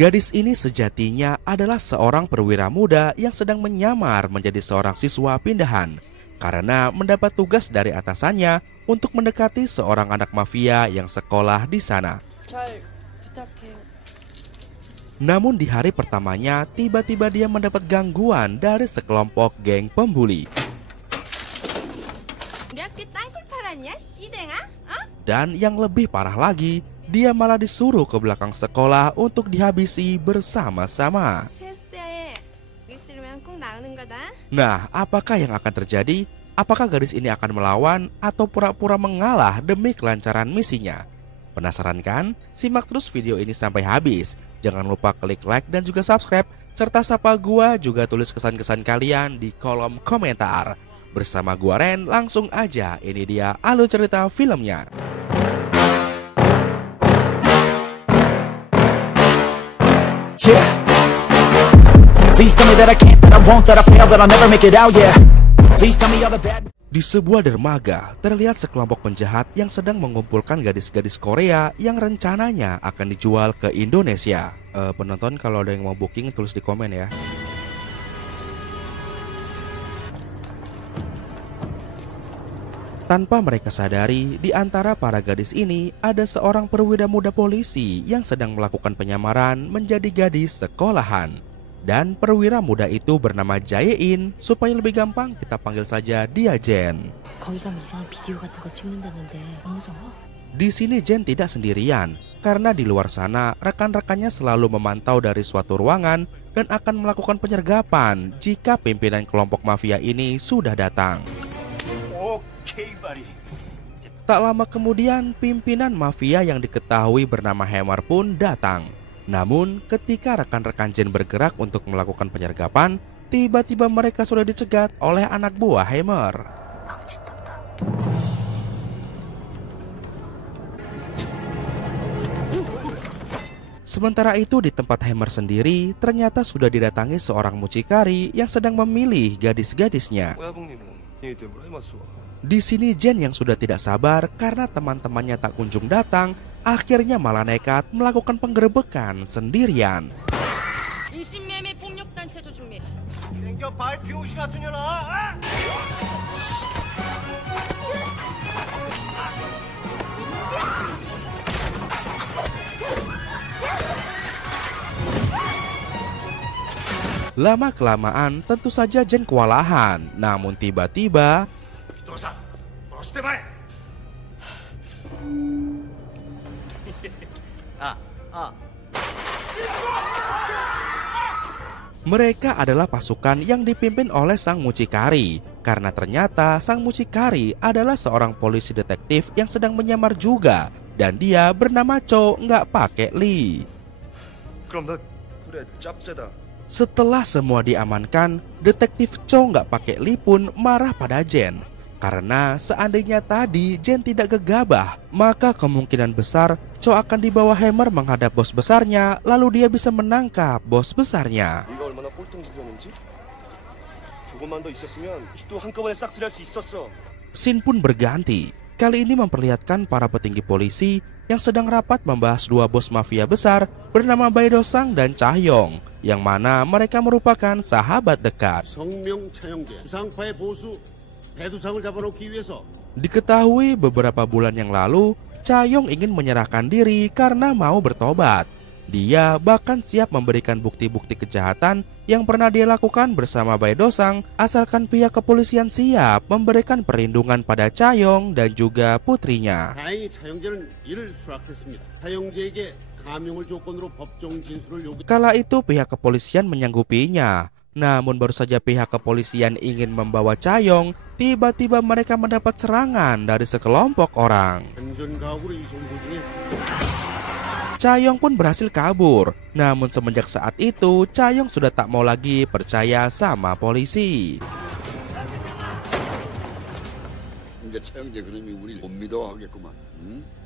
Gadis ini sejatinya adalah seorang perwira muda yang sedang menyamar menjadi seorang siswa pindahan karena mendapat tugas dari atasannya untuk mendekati seorang anak mafia yang sekolah di sana. Namun di hari pertamanya, tiba-tiba dia mendapat gangguan dari sekelompok geng pembuli. Dan yang lebih parah lagi, dia malah disuruh ke belakang sekolah untuk dihabisi bersama-sama. Nah, apakah yang akan terjadi? Apakah gadis ini akan melawan atau pura-pura mengalah demi kelancaran misinya? Penasaran kan? Simak terus video ini sampai habis. Jangan lupa klik like dan juga subscribe, serta sapa gua juga tulis kesan-kesan kalian di kolom komentar. Bersama gua Ren, langsung aja ini dia alur cerita filmnya. Yeah. Please tell me that I can't, that I won't, that I fail, that I'll never make it out, yeah. Please tell me all the bad. Di sebuah dermaga, terlihat sekelompok penjahat yang sedang mengumpulkan gadis-gadis Korea yang rencananya akan dijual ke Indonesia. Penonton kalau ada yang mau booking tulis di komen ya. Tanpa mereka sadari, di antara para gadis ini ada seorang perwira muda polisi yang sedang melakukan penyamaran menjadi gadis sekolahan. Dan perwira muda itu bernama Jae-in, supaya lebih gampang kita panggil saja dia Jen. Di sini Jen tidak sendirian, karena di luar sana rekan-rekannya selalu memantau dari suatu ruangan dan akan melakukan penyergapan jika pimpinan kelompok mafia ini sudah datang. Tak lama kemudian, pimpinan mafia yang diketahui bernama Hammer pun datang. Namun, ketika rekan-rekan Jen bergerak untuk melakukan penyergapan, tiba-tiba mereka sudah dicegat oleh anak buah Hammer. Sementara itu di tempat Hammer sendiri, ternyata sudah didatangi seorang mucikari yang sedang memilih gadis-gadisnya. Di sini Jen yang sudah tidak sabar karena teman-temannya tak kunjung datang, akhirnya malah nekat melakukan penggerebekan sendirian. Lama-kelamaan tentu saja Jen kewalahan, namun tiba-tiba mereka adalah pasukan yang dipimpin oleh sang mucikari. Karena ternyata sang mucikari adalah seorang polisi detektif yang sedang menyamar juga. Dan dia bernama Cho nggak pakai Lee. Setelah semua diamankan, detektif Cho nggak pakai Lee pun marah pada Jen. Karena seandainya tadi Jen tidak gegabah, maka kemungkinan besar Cho akan dibawa Hammer menghadap bos besarnya, lalu dia bisa menangkap bos besarnya. Scene pun berganti. Kali ini memperlihatkan para petinggi polisi yang sedang rapat membahas dua bos mafia besar bernama Bae Do-sang dan Cha-hyung, yang mana mereka merupakan sahabat dekat. Diketahui beberapa bulan yang lalu, Cha-hyung ingin menyerahkan diri karena mau bertobat. Dia bahkan siap memberikan bukti-bukti kejahatan yang pernah dia lakukan bersama Bae Do-sang, asalkan pihak kepolisian siap memberikan perlindungan pada Cha-hyung dan juga putrinya. Kala itu pihak kepolisian menyanggupinya. Namun baru saja pihak kepolisian ingin membawa Cha-hyung, tiba-tiba mereka mendapat serangan dari sekelompok orang. Cha-hyung pun berhasil kabur. Namun semenjak saat itu, Cha-hyung sudah tak mau lagi percaya sama polisi.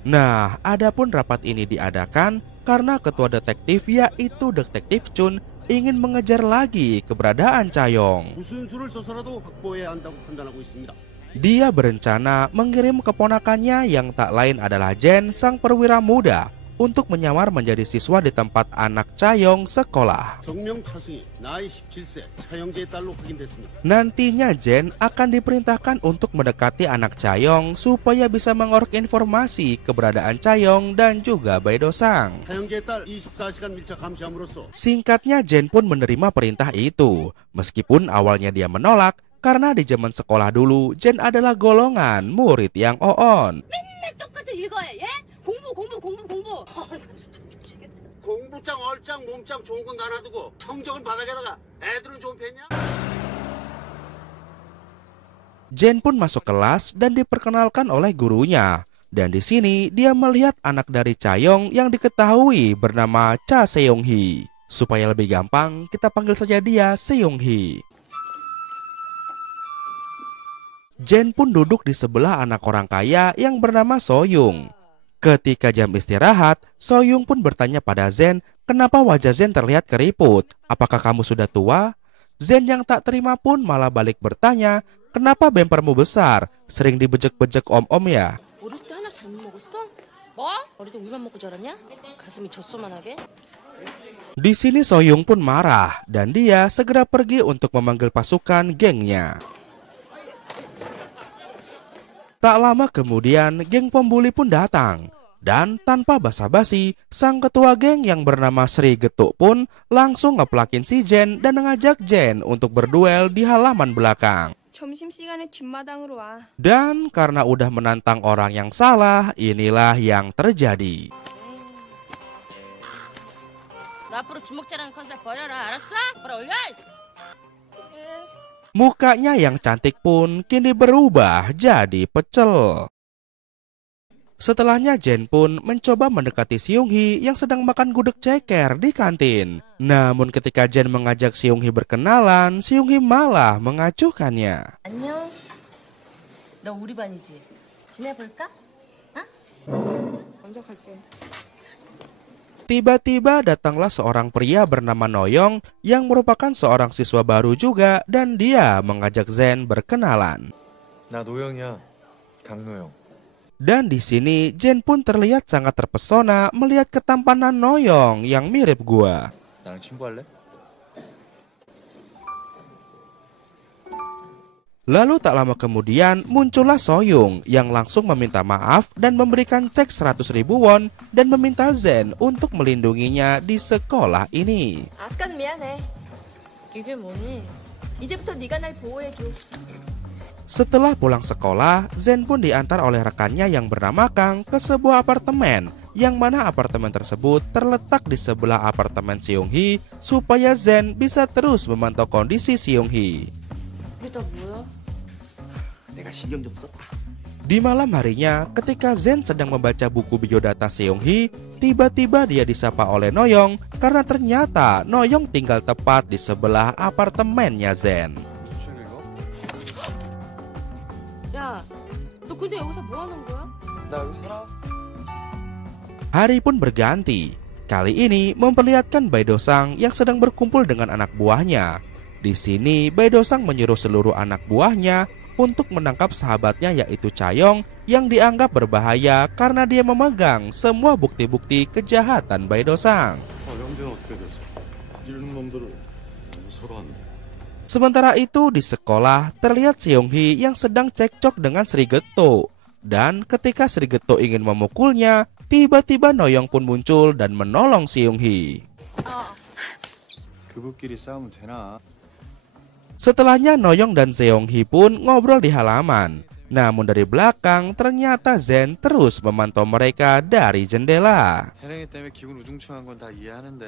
Nah, adapun rapat ini diadakan karena ketua detektif yaitu Detektif Chun ingin mengejar lagi keberadaan Cha-hyung. Dia berencana mengirim keponakannya yang tak lain adalah Jen, sang perwira muda, untuk menyamar menjadi siswa di tempat anak Chaeyoung sekolah. Nantinya Jen akan diperintahkan untuk mendekati anak Chaeyoung supaya bisa mengorek informasi keberadaan Chaeyoung dan juga Bae-dosang. Singkatnya Jen pun menerima perintah itu, meskipun awalnya dia menolak karena di zaman sekolah dulu Jen adalah golongan murid yang oon. Jen pun masuk kelas dan diperkenalkan oleh gurunya. Dan di sini dia melihat anak dari Chaeyoung yang diketahui bernama Cha Seung-hee. Supaya lebih gampang, kita panggil saja dia Seung-hee. Jen pun duduk di sebelah anak orang kaya yang bernama Soyoung. Ketika jam istirahat, Soyoung pun bertanya pada Zen, kenapa wajah Zen terlihat keriput? Apakah kamu sudah tua? Zen yang tak terima pun malah balik bertanya, kenapa bempermu besar? Sering dibejek-bejek om-om ya? Di sini Soyoung pun marah dan dia segera pergi untuk memanggil pasukan gengnya. Tak lama kemudian, geng pembuli pun datang. Dan tanpa basa-basi, sang ketua geng yang bernama Sri Getuk pun langsung ngeplakin si Jen dan mengajak Jen untuk berduel di halaman belakang. Dan karena udah menantang orang yang salah, inilah yang terjadi. Mukanya yang cantik pun kini berubah jadi pecel. Setelahnya Jen pun mencoba mendekati Seung-hee yang sedang makan gudeg ceker di kantin. Namun ketika Jen mengajak Seung-hee berkenalan, Seung-hee malah mengacuhkannya. 안녕. 너 우리 반이지? 지내볼까? 먼저 갈게. Tiba-tiba datanglah seorang pria bernama Noyoung yang merupakan seorang siswa baru juga dan dia mengajak Zen berkenalan. 나 노영이야. 강노영. Dan di sini Jen pun terlihat sangat terpesona melihat ketampanan Noyoung yang mirip gua. 나랑 친구할래? Lalu tak lama kemudian muncullah Soyoung yang langsung meminta maaf dan memberikan cek 100.000 won dan meminta Zen untuk melindunginya di sekolah ini. 아깐 미안해. 이게 뭐니? 이제부터 네가 날 보호해줘. Setelah pulang sekolah, Zen pun diantar oleh rekannya yang bernama Kang ke sebuah apartemen, yang mana apartemen tersebut terletak di sebelah apartemen Seung-hee supaya Zen bisa terus memantau kondisi Seung-hee. 이게 다 뭐야? 내가 신경 좀 썼다. Di malam harinya, ketika Zen sedang membaca buku biodata Seung-hee, tiba-tiba dia disapa oleh Noyoung karena ternyata Noyoung tinggal tepat di sebelah apartemennya Zen. 책 읽어? 야, 너 근데 여기서 뭐 하는 거야? 나 여기 살아. Hari pun berganti. Kali ini memperlihatkan Bae-dosang yang sedang berkumpul dengan anak buahnya. Di sini Bae-dosang menyuruh seluruh anak buahnya untuk menangkap sahabatnya yaitu Chaeyoung yang dianggap berbahaya karena dia memegang semua bukti-bukti kejahatan Bae-dosang. 영재는 어떻게 됐어? 이런 놈들을 무서워한다. Sementara itu di sekolah terlihat Seung-hee yang sedang cekcok dengan Sri Getuk. Dan ketika Sri Getuk ingin memukulnya, tiba-tiba Noyoung pun muncul dan menolong Seung-hee. 그분끼리 싸우면 되나? Setelahnya Noyoung dan Seung-hee pun ngobrol di halaman. Namun dari belakang ternyata Zen terus memantau mereka dari jendela. 혜령이 때문에 기분 우중충한 건 다 이해하는데.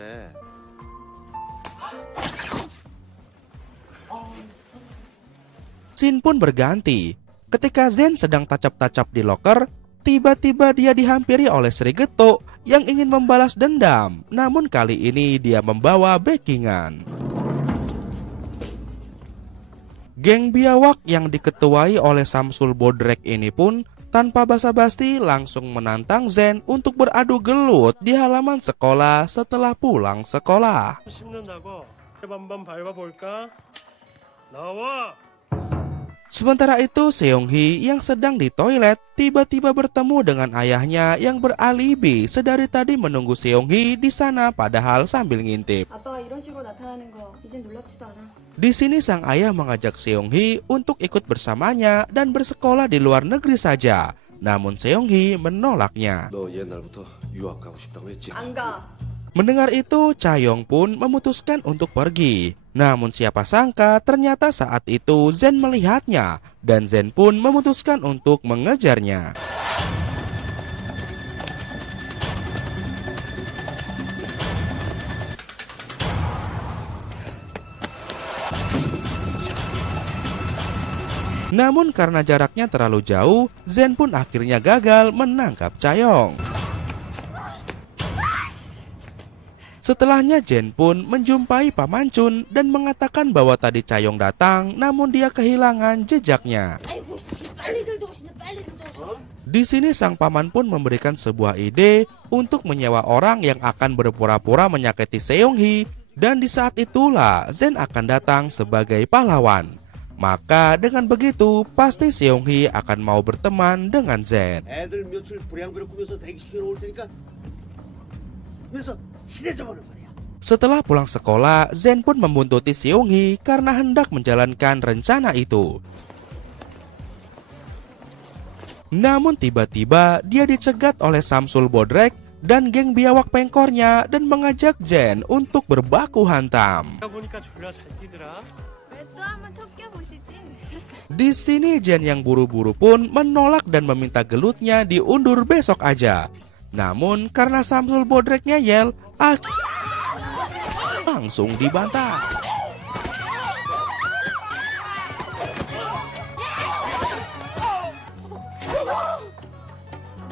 Scene pun berganti. Ketika Zen sedang tacap-tacap di loker, tiba-tiba dia dihampiri oleh Sri Getuk yang ingin membalas dendam. Namun kali ini dia membawa backingan. Geng biawak yang diketuai oleh Samsul Bodrek ini pun tanpa basa-basi langsung menantang Zen untuk beradu gelut di halaman sekolah setelah pulang sekolah. 씹는다고 한번 밟아볼까? 나와! Sementara itu, Seong-hee yang sedang di toilet tiba-tiba bertemu dengan ayahnya yang beralibi sedari tadi menunggu Seong-hee di sana padahal sambil ngintip. 아빠가 이런 식으로 나타나는 거 이젠 놀랍지도 않아. Di sini sang ayah mengajak Seong-hee untuk ikut bersamanya dan bersekolah di luar negeri saja. Namun Seong-hee menolaknya. 너 옛날부터 유학 가고 싶다고 했지? 안 가. Mendengar itu, Cha-young pun memutuskan untuk pergi. Namun siapa sangka ternyata saat itu Zen melihatnya dan Zen pun memutuskan untuk mengejarnya. Namun karena jaraknya terlalu jauh, Zen pun akhirnya gagal menangkap Cha-young. Setelahnya Zen pun menjumpai Paman Chun dan mengatakan bahwa tadi Cha-young datang namun dia kehilangan jejaknya. Di sini sang paman pun memberikan sebuah ide untuk menyewa orang yang akan berpura-pura menyakiti Seong-hee dan di saat itulah Zen akan datang sebagai pahlawan. Maka dengan begitu pasti Seong-hee akan mau berteman dengan Zen. 애들 며칠 부랴부랴 꾸며서 대기시켜 놓을 테니까 그래서 친해져보는 거야. Setelah pulang sekolah, Zen pun membuntuti Seong-hee karena hendak menjalankan rencana itu. Namun tiba-tiba dia dicegat oleh Samsul Bodrek dan geng biawak pengkornya dan mengajak Zen untuk berbaku hantam. 또 한번 턱겨보시지. Di sini Zen yang buru-buru pun menolak dan meminta gelutnya diundur besok aja. Namun karena Samsul Bodrek ngeyel, langsung dibantah.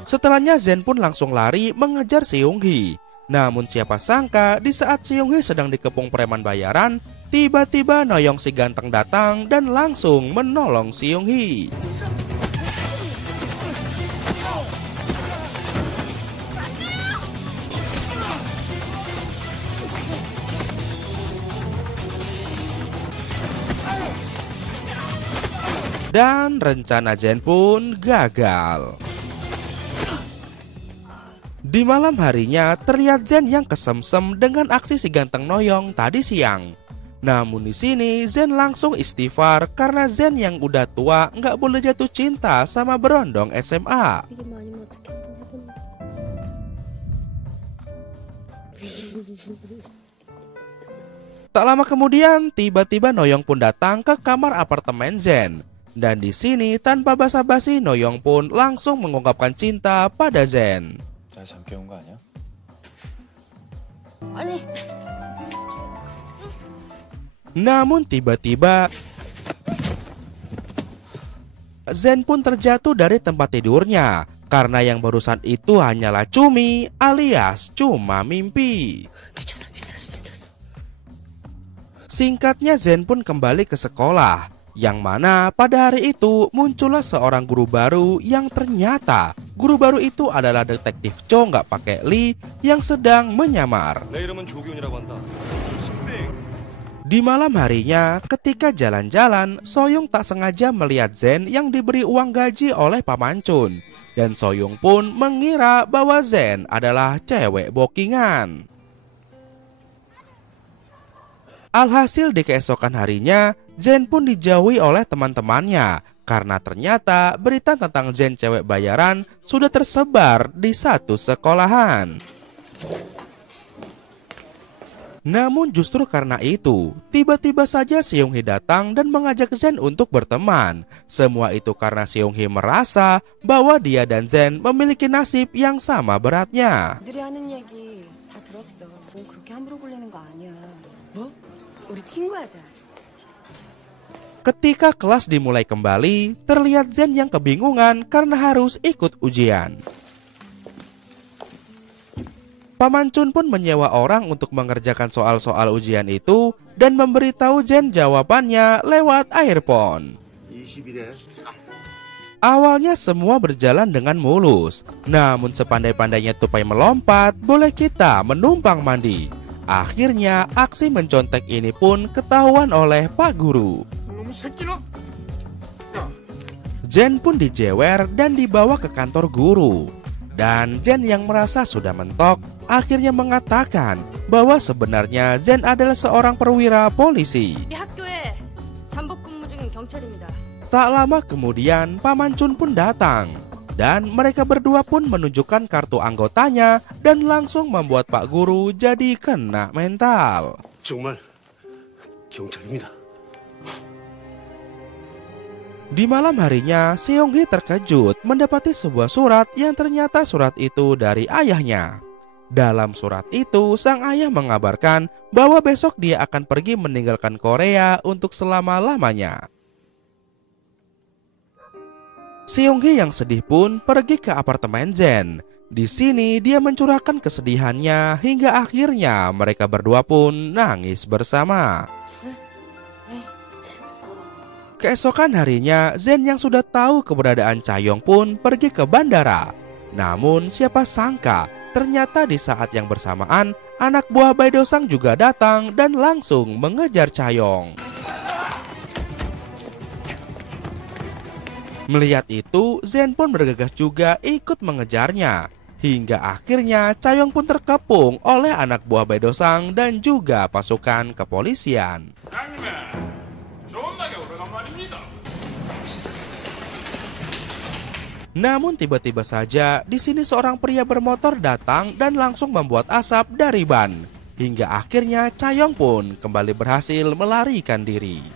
Setelahnya Zen pun langsung lari mengejar Seong-hee. Namun siapa sangka di saat Seong-hee sedang dikepung preman bayaran, tiba-tiba Noyong si ganteng datang dan langsung menolong Seong-hee. Dan rencana Zen pun gagal. Di malam harinya terlihat Zen yang kesemsem dengan aksi si ganteng Noyong tadi siang. Namun di sini Zen langsung istighfar karena Zen yang udah tua nggak boleh jatuh cinta sama berondong SMA. 이게 아니면 어떻게 한번 해보는. Tak lama kemudian tiba-tiba Noyong pun datang ke kamar apartemen Zen. Dan di sini tanpa basa-basi Noyong pun langsung mengungkapkan cinta pada Zen. 나 잠겨 온 거 아니야? 아니. Namun tiba-tiba Zen pun terjatuh dari tempat tidurnya karena yang barusan itu hanyalah cumi alias cuma mimpi. Singkatnya Zen pun kembali ke sekolah, yang mana pada hari itu muncullah seorang guru baru yang ternyata guru baru itu adalah detektif Cho nggak pakai Lee yang sedang menyamar. 내 이름은 조기훈이라고 한다. Di malam harinya, ketika jalan-jalan, Soyoung tak sengaja melihat Zen yang diberi uang gaji oleh Paman Chun. Dan Soyoung pun mengira bahwa Zen adalah cewek bookingan. Alhasil di keesokan harinya, Zen pun dijauhi oleh teman-temannya. Karena ternyata berita tentang Zen cewek bayaran sudah tersebar di satu sekolahan. Namun justru karena itu, tiba-tiba saja Seong-hee datang dan mengajak Zen untuk berteman. Semua itu karena Seong-hee merasa bahwa dia dan Zen memiliki nasib yang sama beratnya. 들이 하는 얘기 다 들었어. 뭐 그렇게 함부로 굴리는 거 아니야. 뭐? 우리 친구하자. Ketika kelas dimulai kembali, terlihat Zen yang kebingungan karena harus ikut ujian. Paman Chun pun menyewa orang untuk mengerjakan soal-soal ujian itu dan memberitahu Zen jawabannya lewat earphone. 20일에 Awalnya semua berjalan dengan mulus, namun sepandai-pandainya tupai melompat, boleh kita menumpang mandi. Akhirnya aksi mencontek ini pun ketahuan oleh Pak Guru. 너무 새끼로 Jen pun dijewer dan dibawa ke kantor guru. Dan Jen yang merasa sudah mentok akhirnya mengatakan bahwa sebenarnya Jen adalah seorang perwira polisi. 이 학교에 잠복 근무 중인 경찰입니다. Tak lama kemudian Paman Chun pun datang dan mereka berdua pun menunjukkan kartu anggotanya dan langsung membuat Pak Guru jadi kena mental. 정말 경찰입니다. Di malam harinya, Seong-hee terkejut mendapati sebuah surat yang ternyata surat itu dari ayahnya. Dalam surat itu, sang ayah mengabarkan bahwa besok dia akan pergi meninggalkan Korea untuk selama-lamanya. Seong-hee yang sedih pun pergi ke apartemen Jen. Di sini dia mencurahkan kesedihannya hingga akhirnya mereka berdua pun nangis bersama. Keesokan harinya, Zen yang sudah tahu keberadaan Cha-yong pun pergi ke bandara. Namun siapa sangka, ternyata di saat yang bersamaan, anak buah Bae Do-sang juga datang dan langsung mengejar Cha-yong. Melihat itu, Zen pun bergegas juga ikut mengejarnya. Hingga akhirnya Cha-yong pun terkepung oleh anak buah Bae Do-sang dan juga pasukan kepolisian. Namun tiba-tiba saja di sini seorang pria bermotor datang dan langsung membuat asap dari ban. Hingga akhirnya Cha-yong pun kembali berhasil melarikan diri.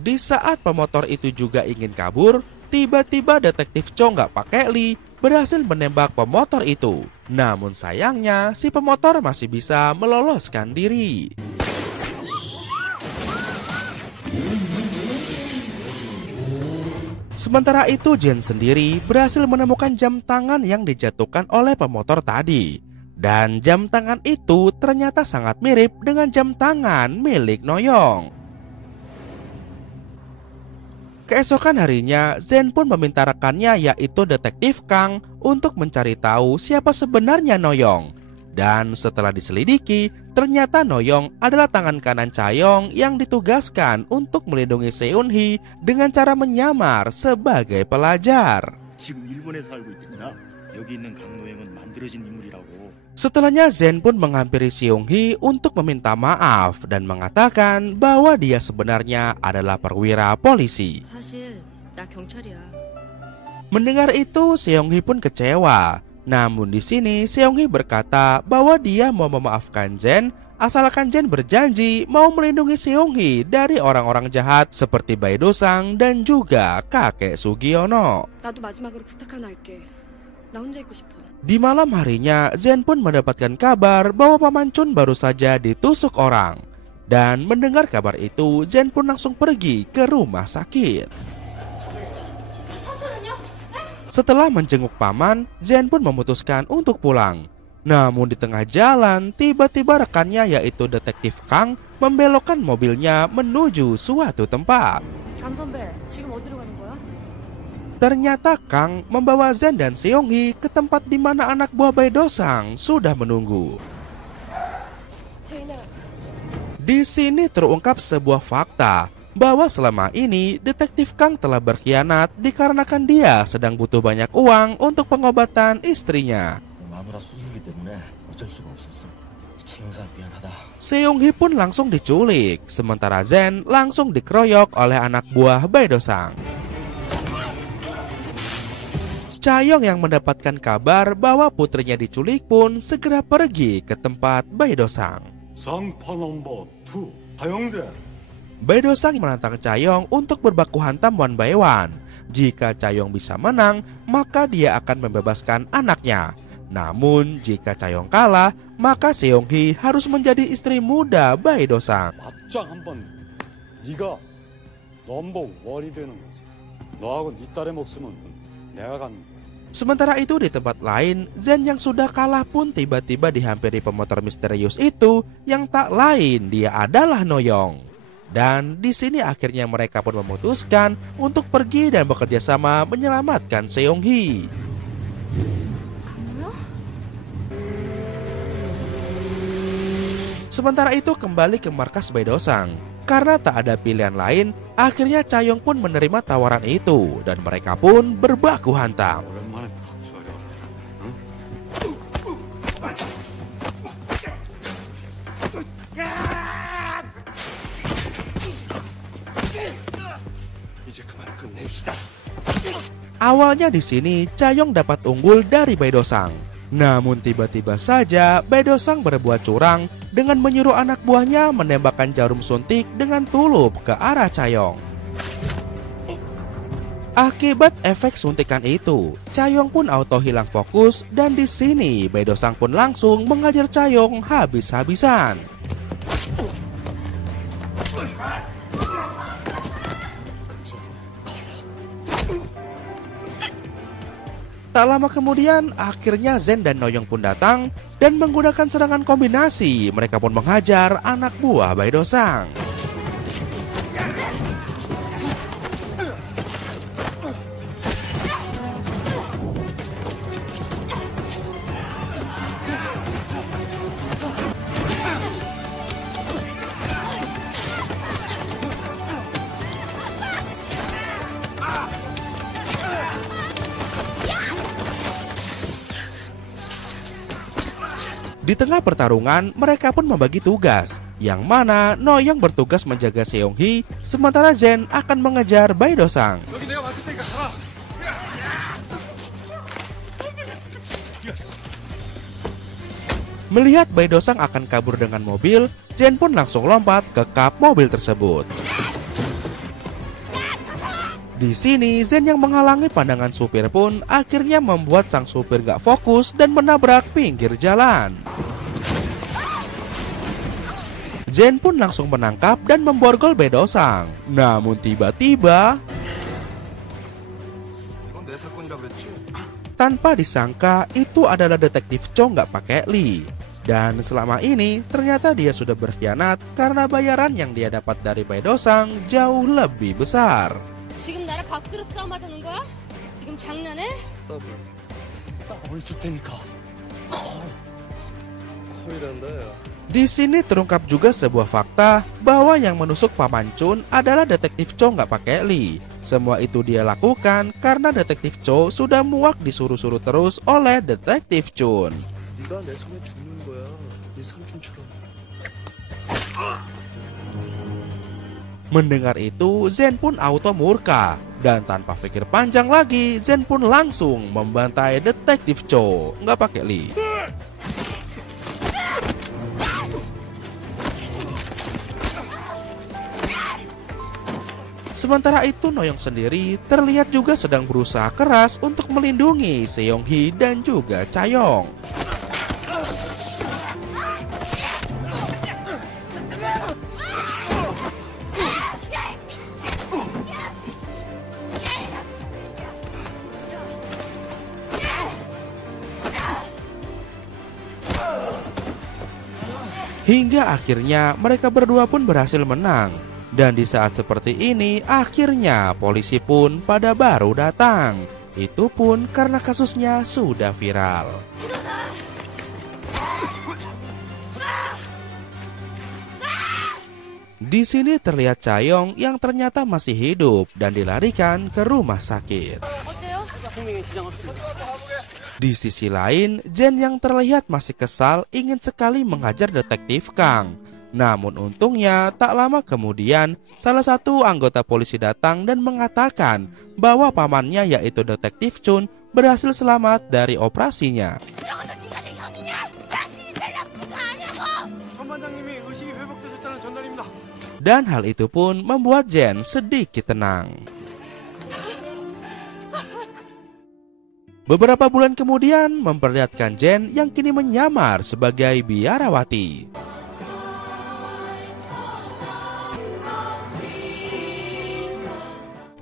Di saat pemotor itu juga ingin kabur, tiba-tiba detektif Cho nggak pakai li berhasil menembak pemotor itu. Namun sayangnya si pemotor masih bisa meloloskan diri. Sementara itu Jen sendiri berhasil menemukan jam tangan yang dijatuhkan oleh pemotor tadi. Dan jam tangan itu ternyata sangat mirip dengan jam tangan milik Noyong. Keesokan harinya, Zen pun meminta rekannya yaitu detektif Kang untuk mencari tahu siapa sebenarnya Noyong. Dan setelah diselidiki, ternyata Noyong adalah tangan kanan Cha-yong yang ditugaskan untuk melindungi Seon-hee dengan cara menyamar sebagai pelajar. 지금 일본에 살고 있다. 여기 있는 강노행은 만들어진 인물이라고. Setelahnya Zen pun menghampiri Seong-hee untuk meminta maaf dan mengatakan bahwa dia sebenarnya adalah perwira polisi. 사실 나 경찰이야. Mendengar itu Seong-hee pun kecewa. Namun di sini Seong-hee berkata bahwa dia mau memaafkan Jen asalkan Jen berjanji mau melindungi Seong-hee dari orang-orang jahat seperti Bae Do-sang dan juga kakek Sugiono. 나도 마지막으로 부탁 하나 할게. 나 혼자 있고 싶어. Di malam harinya, Zen pun mendapatkan kabar bahwa Paman Chun baru saja ditusuk orang. Dan mendengar kabar itu, Zen pun langsung pergi ke rumah sakit. Setelah menjenguk paman, Zen pun memutuskan untuk pulang. Namun di tengah jalan, tiba-tiba rekannya yaitu detektif Kang membelokkan mobilnya menuju suatu tempat. 강 선배, 지금 어디로 가는 거야? Ternyata Kang membawa Zen dan Seong-hee ke tempat di mana anak buah Bae Do-sang sudah menunggu. 제인아, Di sini terungkap sebuah fakta bahwa selama ini detektif Kang telah berkhianat dikarenakan dia sedang butuh banyak uang untuk pengobatan istrinya. 마누라 수술이기 때문에 어쩔 수가 없었어. 최영사 미안하다. Seong-hee pun langsung diculik, sementara Zen langsung dikeroyok oleh anak buah Bae Do-sang. Cha-yong yang mendapatkan kabar bahwa putrinya diculik pun segera pergi ke tempat Bae Do-sang. 상파 넘버 2 하영재. Bae Do-sang menantang Cha-yong untuk berbaku hantam one by one. Jika Cha-yong bisa menang, maka dia akan membebaskan anaknya. Namun jika Cha-yong kalah, maka Seong-hee harus menjadi istri muda Bae Do-sang. 맞짱 한번 네가 넘버 1이 되는 거지. 너하고 네 딸의 목숨은 내가 갖는 거야. Sementara itu di tempat lain, Zen yang sudah kalah pun tiba-tiba dihampiri pemotor misterius itu yang tak lain dia adalah Noyong. Dan di sini akhirnya mereka pun memutuskan untuk pergi dan bekerja sama menyelamatkan Seong-hee. Sementara itu kembali ke markas Baidosang. Karena tak ada pilihan lain, akhirnya Chaeyoung pun menerima tawaran itu dan mereka pun berbaku hantam. 오랜만에 박수하려. 응? 이제 그만 끝냅시다. Awalnya di sini Chaeyoung dapat unggul dari Baidosang. Namun tiba-tiba saja Baidosang berbuat curang dengan menyuruh anak buahnya menembakkan jarum suntik dengan tulup ke arah Chaeyoung. Akibat efek suntikan itu, Chaeyoung pun auto hilang fokus dan di sini Baidosang pun langsung mengajar Chaeyoung habis-habisan. Tak lama kemudian, akhirnya Zen dan Noyoung pun datang dan menggunakan serangan kombinasi. Mereka pun menghajar anak buah Baidosang. Di tengah pertarungan, mereka pun membagi tugas, yang mana Noyoung bertugas menjaga Seong-hee, sementara Zen akan mengejar Baidosang. 여기 내가 맞을 테니까 가라. Melihat Baidosang akan kabur dengan mobil, Zen pun langsung lompat ke kap mobil tersebut. Di sini, Zen yang menghalangi pandangan supir pun akhirnya membuat sang supir gak fokus dan menabrak pinggir jalan. Zen pun langsung menangkap dan memborgol Baidosang. Namun tiba-tiba, 이건 내 사건이라 그랬지. tanpa disangka itu adalah detektif Cho nggak pakai Lee. Dan selama ini ternyata dia sudah berkhianat karena bayaran yang dia dapat dari Baidosang jauh lebih besar. 지금 나랑 밥그릇 싸움 하자는 거야? 지금 장난해? 따블 줄 테니까. 콜이란다 야. Di sini terungkap juga sebuah fakta bahwa yang menusuk Paman Chun adalah detektif Cho nggak pakai Lee. Semua itu dia lakukan karena detektif Cho sudah muak disuruh-suruh terus oleh detektif Chun. 네가 내 손에 죽는 거야. 네 삼촌처럼. Mendengar itu, Zen pun auto murka. Dan tanpa pikir panjang lagi, Zen pun langsung membantai detektif Cho nggak pakai Lee. Sementara itu Noyoung sendiri terlihat juga sedang berusaha keras untuk melindungi Seong-hee dan juga Chaeyoung. Hingga akhirnya mereka berdua pun berhasil menang. Dan di saat seperti ini akhirnya polisi pun pada baru datang. Itu pun karena kasusnya sudah viral. Di sini terlihat Chaeyoung yang ternyata masih hidup dan dilarikan ke rumah sakit. Di sisi lain, Jen yang terlihat masih kesal ingin sekali menghajar detektif Kang. Namun untungnya tak lama kemudian salah satu anggota polisi datang dan mengatakan bahwa pamannya yaitu detektif Chun berhasil selamat dari operasinya. Dan hal itu pun membuat Jen sedikit tenang. Beberapa bulan kemudian memperlihatkan Jen yang kini menyamar sebagai biarawati.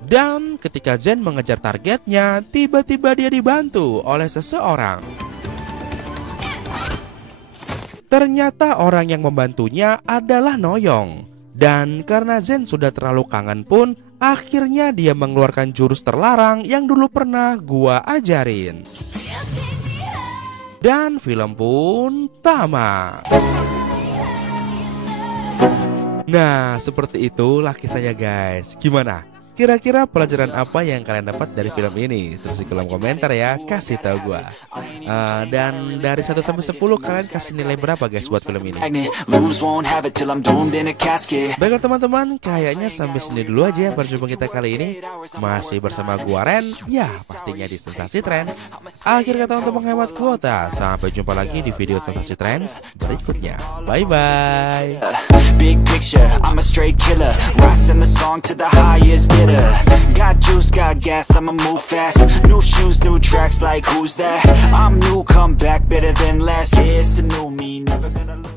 Dan ketika Jen mengejar targetnya, tiba-tiba dia dibantu oleh seseorang. Ternyata orang yang membantunya adalah Noyoung. Dan karena Jen sudah terlalu kangen pun, akhirnya dia mengeluarkan jurus terlarang yang dulu pernah gua ajarin. Dan film pun tamat. Nah, seperti itulah kisahnya guys. Gimana? Kira-kira pelajaran apa yang kalian dapat dari film ini? Terus di kolom komentar ya, kasih tahu gua. Dan dari 1 sampai 10 kalian kasih nilai berapa guys buat film ini? Baiklah teman-teman, kayaknya sampai sini dulu aja perjumpaan kita kali ini. Masih bersama gua Ren, ya pastinya di Sensasi Trends. Akhir kata untuk menghemat kuota. Sampai jumpa lagi di video Sensasi Trends berikutnya. Bye bye. Big picture, I'm a straight killer. Rising the song to the highest bidder. Got juice, got gas, I'ma move fast. New shoes, new tracks, like who's that? I'm new, come back better than last. Yeah, it's a new me, never gonna lose.